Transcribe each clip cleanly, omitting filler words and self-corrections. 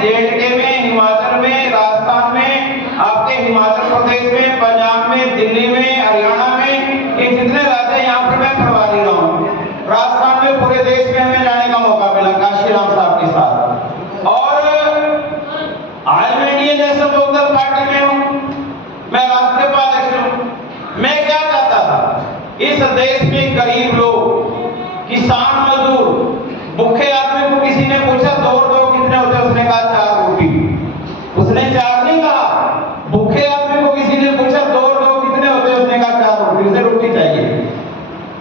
J&K में, हिमाचल में, राजस्थान में, आपके हिमाचल प्रदेश में, पंजाब में, दिल्ली में, हरियाणा में, ये जितने राज्य हैं यहाँ पर मैं प्रभारी रहा हूँ। राजस्थान में पूरे देश में हमें जाने का मौका मिला काशीराम साहब के साथ। और आज मैं इंडियन नेशनल लोकदल पार्टी में हूँ, मैं राष्ट्रीय उपाध्यक्ष हूँ। मैं क्या चाहता था, इस देश में गरीब लोग, किसान मजदूर, भूखे आदमी को किसी ने पूछा 2 रुपए कितने होते, उसने कहा 4 रोटी। उसने 4 नहीं कहा। भूखे आदमी को किसी ने पूछा 2 रुपए कितने होते, उसने कहा 4 रोटी। उसे रोटी चाहिए।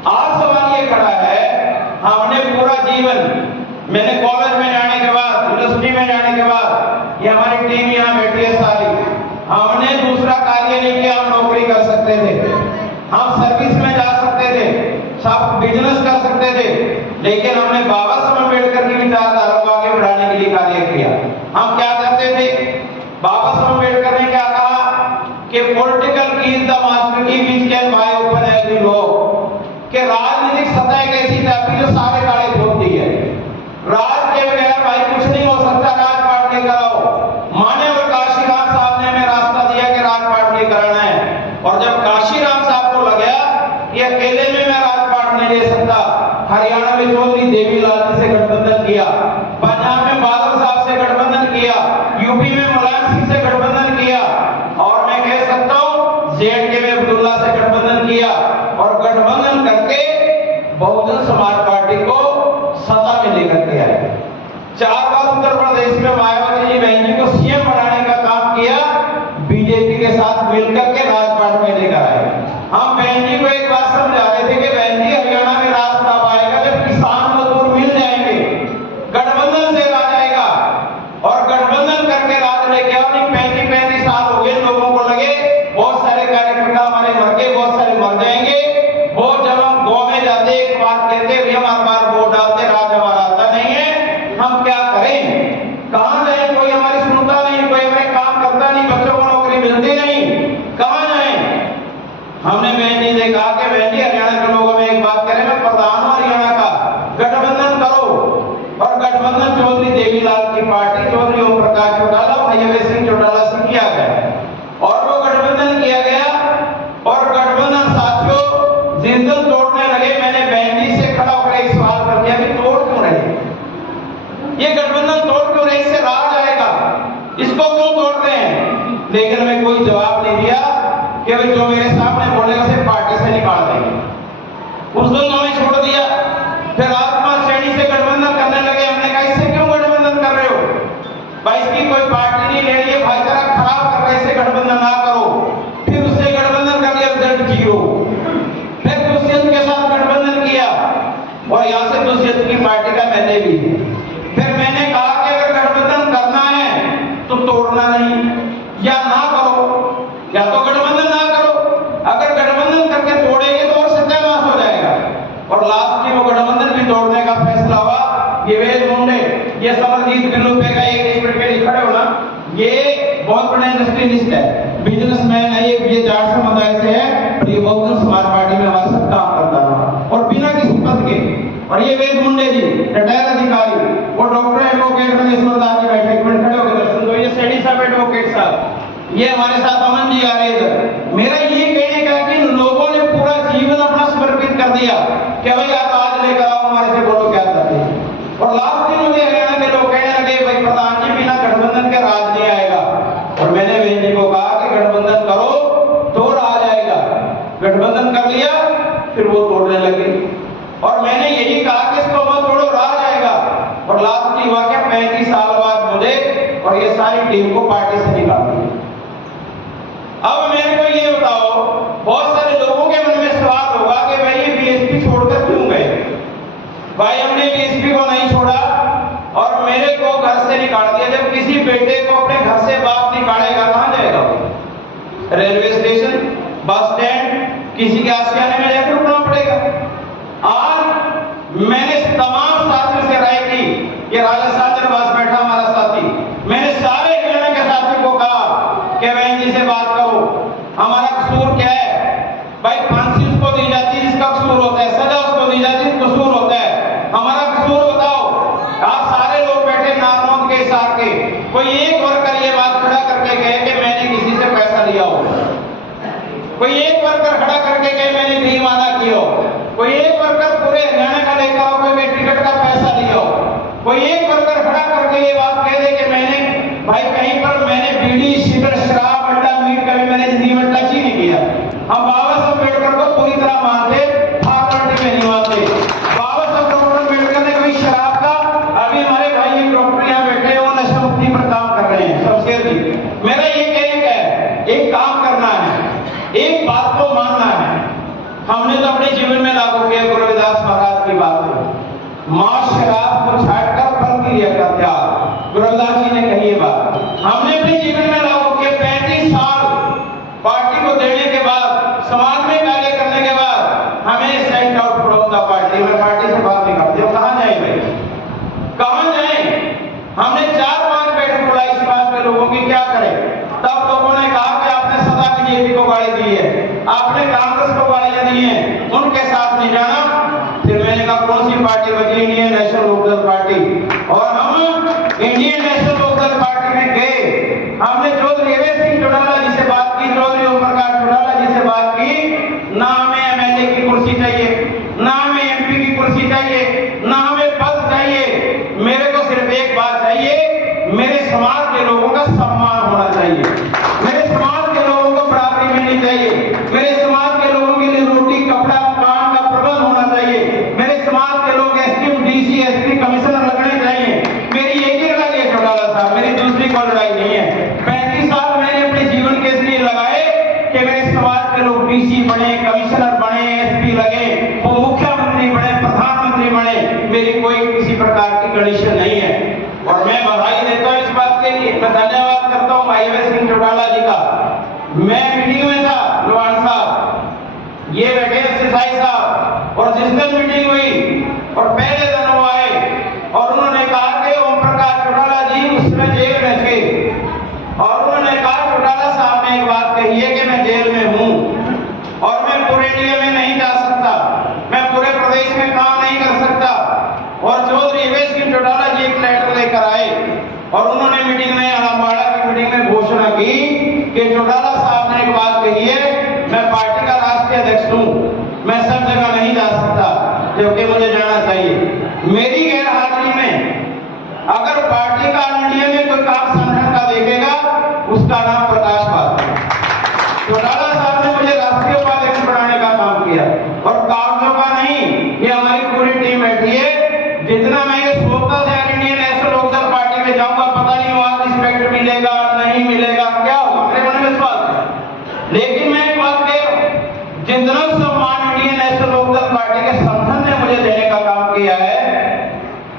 आज सवाल ये खड़ा है, हमने पूरा जीवन, मैंने कॉलेज में जाने के बाद, यूनिवर्सिटी में जाने के बाद, ये हमारी टीम यहाँ बैठी है सारी, हमने दूसरा कार्य नहीं किया। हम नौकरी कर सकते थे, हम सर्विस में जा सकते थे, सब बिजनेस कर सकते थे, लेकिन हमने बाबा साहब अम्बेडकर की विचारधारा को आगे बढ़ाने के लिए कार्य किया। हम क्या करते थे, बाबा साहब अम्बेडकर ने क्या कहा कि पॉलिटिकल की इज द मास्टर की which can buy open every law, कि राजनीतिक सतह एक ऐसी चाबी जो सारे ताले खोलती है। राज के बगैर भाई कुछ नहीं हो सकता, राजपाट नहीं कराओ। माननीय काशीराम साहब ने हमें रास्ता दिया कि राजपाट नहीं कराना है, और जब काशीराम साहब को लगा कि अकेले में मैं राजपाट नहीं ले सकता, हरियाणा में चौधरी देवीलाल जी से गठबंधन किया, पंजाब में बादल साहब से गठबंधन किया, यूपी में मुलायम सिंह से गठबंधन किया, और मैं कह सकता हूँ जेएंडके में अब्दुल्ला से गठबंधन किया, और गठबंधन करके बहुजन समाज पार्टी को सत्ता में लेकर के आए। 4 बार उत्तर प्रदेश में मायावती जी बहन जी को सीएम बनाने का काम किया, बीजेपी के साथ मिलकर के राजपाट में लेकर आए। हम बहन जी को एक बात समझा रहे थे कि बहन जी हरियाणा में राज तब आएगा जब किसान मजदूर मिल जाएंगे, गठबंधन से राज आएगा, और गठबंधन करके राज लेके आओ। 35 साल हो गए, लोगों को लगे बहुत सारे कार्यकर्ता हमारे मर गए, बहुत सारे मर जाएंगे। वो जब हम गाँव में जाते एक बात कहते, भैया हमारे वोट डालते, राज हमारा आता नहीं है, हम क्या करें, कहां जाए, कोई हमारी सुनता नहीं, कोई हमारे काम करता नहीं, बच्चों को नौकरी मिलती नहीं, कहां जाए। हमने बहन जी से कहा कि बहन जी हरियाणा के लोगों में एक बात करें, मैं प्रधान हूं हरियाणा का, गठबंधन करो। और गठबंधन चौधरी देवीलाल की पार्टी, चौधरी ओम प्रकाश चौटाला, भैया सिंह चौटाला से किया गया, और वो गठबंधन किया गया। और गठबंधन साथियों जिस दिन तोड़ने लगे, मैंने बहन जी से खड़ा होकर एक सवाल कर दिया कि तोड़ क्यों रहे, ये गठबंधन तोड़ क्यों रहे, इससे राज आएगा, इसको क्यों तोड़ रहे हैं। लेकिन मैं कोई जवाब नहीं दिया कि जो मेरे सामने बोलेगा उसे पार्टी से निकाल देंगे। उस दिन हमें छोड़ दिया। फिर आत्मा श्रेणी से गठबंधन करने लगे। हमने कहा इससे क्यों गठबंधन कर रहे हो भाई, इसकी कोई पार्टी नहीं ले रही है, भाईचारा खराब कर रहे, इससे गठबंधन ना करो। फिर उससे गठबंधन कर लिया, रिजल्ट 0। फिर दुष्यंत के साथ गठबंधन किया, और यहाँ से दुष्यंत की पार्टी का मैंने भी। फिर मैंने कहा कि अगर गठबंधन करना है तो तोड़ना नहीं, या ना करो, या तो गठबंधन ना करो। अगर गठबंधन करके तोड़ेंगे तो और सत्यानाश हो जाएगा। और लास्ट की वो गठबंधन भी तोड़ने का फैसला हुआ। ये वेद मुंडे, ये समरजीत बिल्लूपे का एक मिनट के लिए खड़े होना, ये बहुत बड़ा इंडस्ट्रियलिस्ट है, बिजनेसमैन है, ये जाट समुदाय से है, और ये बहुजन समाज पार्टी में हमारे साथ काम करता रहा, और बिना किसी पद के। और ये वेद मुंडे जी रिटायर अधिकारी, वो डॉक्टर एडवोकेट रमेश्वर दास जी बैठे, एक मिनट खड़े होकर दर्शन दो, ये सेठी साहब एडवोकेट साहब, ये हमारे साथ अमन जी आ रहे हैं। मेरा ये कहने का कि लोगों ने पूरा जीवन अपना समर्पित कर दिया कि भाई आप आज लेकर आओ, हमारे से बोलो क्या करते हैं। और लास्ट दिन मुझे हरियाणा के लोग कहने लगे भाई प्रधान जी बिना गठबंधन के राज नहीं आएगा। और मैंने बहन जी को कहा कि गठबंधन करो तो राज आएगा। गठबंधन कर लिया, फिर वो तोड़ने लगे, और मैंने यही कहा कि इसको मत तोड़ो, राज आएगा। और लास्ट की हुआ क्या, 35 साल बाद मुझे और ये सारी टीम को पार्टी से निकाल दिया। अब मेरे को ये बताओ, बहुत सारे लोगों के मन में सवाल होगा कि भाई ये बीएसपी छोड़कर क्यों गए। भाई हमने बीएसपी को नहीं छोड़ा, और मेरे को घर से निकाल दिया। जब किसी बेटे को अपने घर से बाप निकालेगा, कहां जाएगा वो, रेलवे स्टेशन, बस स्टैंड, किसी के आशियाने में जाकर रुकना पड़ेगा। आज मैंने तमाम साथियों से राय की, ये राजस्थान के पास बैठा हमारा साथी, मैंने सारे हरियाणा के साथियों को कहा कि बहन जी से बात करो, हमारा कसूर क्या है। भाई फांसी उसको दी जाती है जिसका कसूर होता है, सजा उसको दी जाती है जिसका कसूर होता है, हमारा कसूर बताओ। आप सारे लोग बैठे नारनौंद के हिसार के, कोई एक वर्कर ये बात खड़ा करके कहे कि मैंने किसी से पैसा लिया हो, कोई एक वर्कर खड़ा करके कहे मैंने भी वादा किया हो, कोई एक वर्कर पूरे हरियाणा का लेकर आओ कि मैं टिकट का पैसा लिया हो, कोई एक वर्कर खड़ा करके ये बात कह दे कि मैंने भाई कहीं पर मैंने बीड़ी सिगरेट शराब अड्डा मीट कभी मैंने जिंदगी में टच ही नहीं किया। हम बाबा साहब अम्बेडकर को पूरी तरह मानते, फार्मेलिटी में नहीं मानते। बाबा साहब डॉक्टर अम्बेडकर ने कभी शराब का, अभी हमारे भाई एक डॉक्टर यहाँ बैठे हैं वो नशा मुक्ति पर काम कर रहे हैं शमशेर जी। मेरा ये कहना है एक काम करना है, एक बात को मानना है। हमने तो अपने जीवन में लागू किया गुरु रविदास महाराज की बात को, मां शराब को छाटकर फल क्रिया का त्याग, गुरु रविदास जी ने कही ये बात हमने अपने जीवन में लागू किया। 35 साल पार्टी को देने के बाद, समाज में कार्य करने के बाद हमें sent out from the party, मैं पार्टी से बात नहीं करती हूँ। कहां जाए भाई, कहां जाए? हमने 4-5 बैठक बुलाई इस बात में लोगों की, क्या करें? तब लोगों ने कहा कि आपने सदा बीजेपी को गाली दी है, आपने कांग्रेस को गालियां दी हैं, उनके साथ नहीं जाना। फिर मैंने कहा कौन सी पार्टी बची? Indian national Lokdal party. और हम इंडियन नेशनल लोकदल पार्टी में गए। हमने चौधरी अवैध सिंह चौटाला जी से बात की, चौधरी ओम प्रकाश चौटाला जी से बात की। ना हमें एमएलए की कुर्सी चाहिए, ना हमें एमपी की कुर्सी चाहिए, ना हमें पद चाहिए, मेरे को सिर्फ एक बात चाहिए, मेरे समाज के लोगों का सम्मान होना चाहिए, मेरे समाज के लोगों को बराबरी मिलनी चाहिए, मेरे समाज के लोगों के लिए रोटी कपड़ा मकान का प्रबंध होना चाहिए, मेरे समाज के लोग एसपी डीसी एसपी कमिश्नर लगने चाहिए। मेरी एक ही लड़ाई है चौटाला साहब, मेरी दूसरी कोई लड़ाई नहीं है। 35 साल मैंने अपने जीवन के इसलिए लगाए कि मेरे समाज के लोग डीसी बने, कमिश्नर बने, एसपी लगे, वो मुख्यमंत्री बने, प्रधानमंत्री बने। मेरी कोई किसी प्रकार की कंडीशन नहीं है और मैं बधाई देता हूँ इस बात के लिए। मैं धन्यवाद करता हूँ भाई अवैध सिंह चौटाला जी का। मैं मीटिंग में था, लोहान साहब ये बैठे सिसाई साहब, और जिस दिन मीटिंग हुई और पहले दिन वो आए और उन्होंने कहा कि ओम प्रकाश चौटाला जी उसमें जेल में थे, और उन्होंने कहा चौटाला साहब ने एक बात कही है कि मैं जेल में हूं और मैं पूरे इंडिया में नहीं जा सकता, मैं पूरे प्रदेश में काम नहीं कर सकता। और चौधरी अवैध सिंह चौटाला जी एक लेटर लेकर आए और उन्होंने मीटिंग में, अम्बाड़ा की मीटिंग में घोषणा की कि चौटाला साहब ने एक बात कही है, मैं पार्टी का राष्ट्रीय अध्यक्ष हूं, मैं सब जगह नहीं जा सकता क्योंकि मुझे जाना चाहिए। मेरी गैर हाजिरी में अगर पार्टी का इंडिया में कोई काम संगठन का देखेगा उसका नाम प्रकाश बात है। चौटाला साहब ने मुझे राष्ट्रीय उपाध्यक्ष बनाने का काम किया और कागजों का नहीं, ये हमारी पूरी टीम बैठी है। जितना मैं ये सोचता था इंडियन नेशनल लोकदल पार्टी में जाऊंगा, पता नहीं वहां रिस्पेक्ट मिलेगा नहीं मिलेगा, क्या होगा, मेरे मन में सवाल है। लेकिन मैं एक बात कह रहा हूं, जितना सम्मान इंडियन नेशनल लोकदल पार्टी के संगठन ने मुझे देने का काम किया है,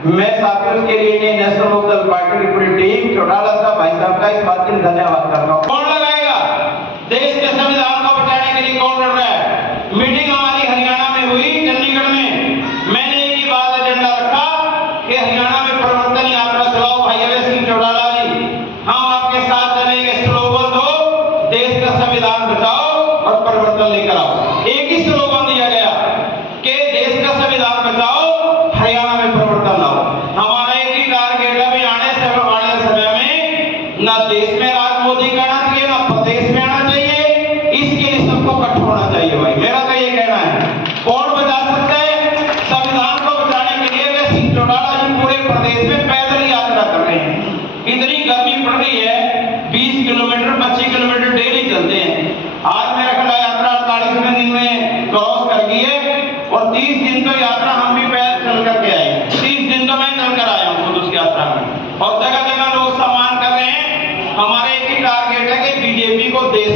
मैं साथियों के लिए इंडियन नेशनल लोकदल पार्टी की पूरी टीम, चौटाला साहब भाई साहब का इस बात के लिए धन्यवाद करता हूँ। कौन लगाएगा देश के संविधान को बचाने के लिए, कौन लड़ रहा है? मीटिंग हमारी हरियाणा में हुई, चंडीगढ़ में, मैंने एक ही बात एजेंडा रखा कि हरियाणा में परिवर्तन यात्रा चलाओ भाई अवैध सिंह चौटाला जी, हम आपके साथ चलेंगे। स्लोगन दो, देश का संविधान बचाओ और परिवर्तन लेकर आओ। एक ही स्लोगन दिया गया कि देश का संविधान बचाओ, हरियाणा में परिवर्तन लाओ। हमारा एक ही टारगेट है, आने समय में ना देश में राज मोदी का आना चाहिए, ना प्रदेश में आना चाहिए, इसके लिए सबको इकट्ठा होना चाहिए भाई, मेरा तो ये कहना है। कौन बचा सकता है संविधान को बचाने के लिए? अवैध सिंह चौटाला जी पूरे प्रदेश में पैदल यात्रा कर रहे हैं। इतनी गर्मी पड़ रही है, 20 किलोमीटर 25 किलोमीटर डेली चलते हैं। आज मेरा खड़ा यात्रा 48वें दिन में क्रॉस कर गई है और 30 दिन तो यात्रा हम भी पैदल चल करके आए। 30 दिन तो मैं चलकर आया हूँ खुद उस यात्रा में, और जगह जगह लोग सम्मान कर रहे हैं। हमारे एक ही टारगेट है कि बीजेपी को देश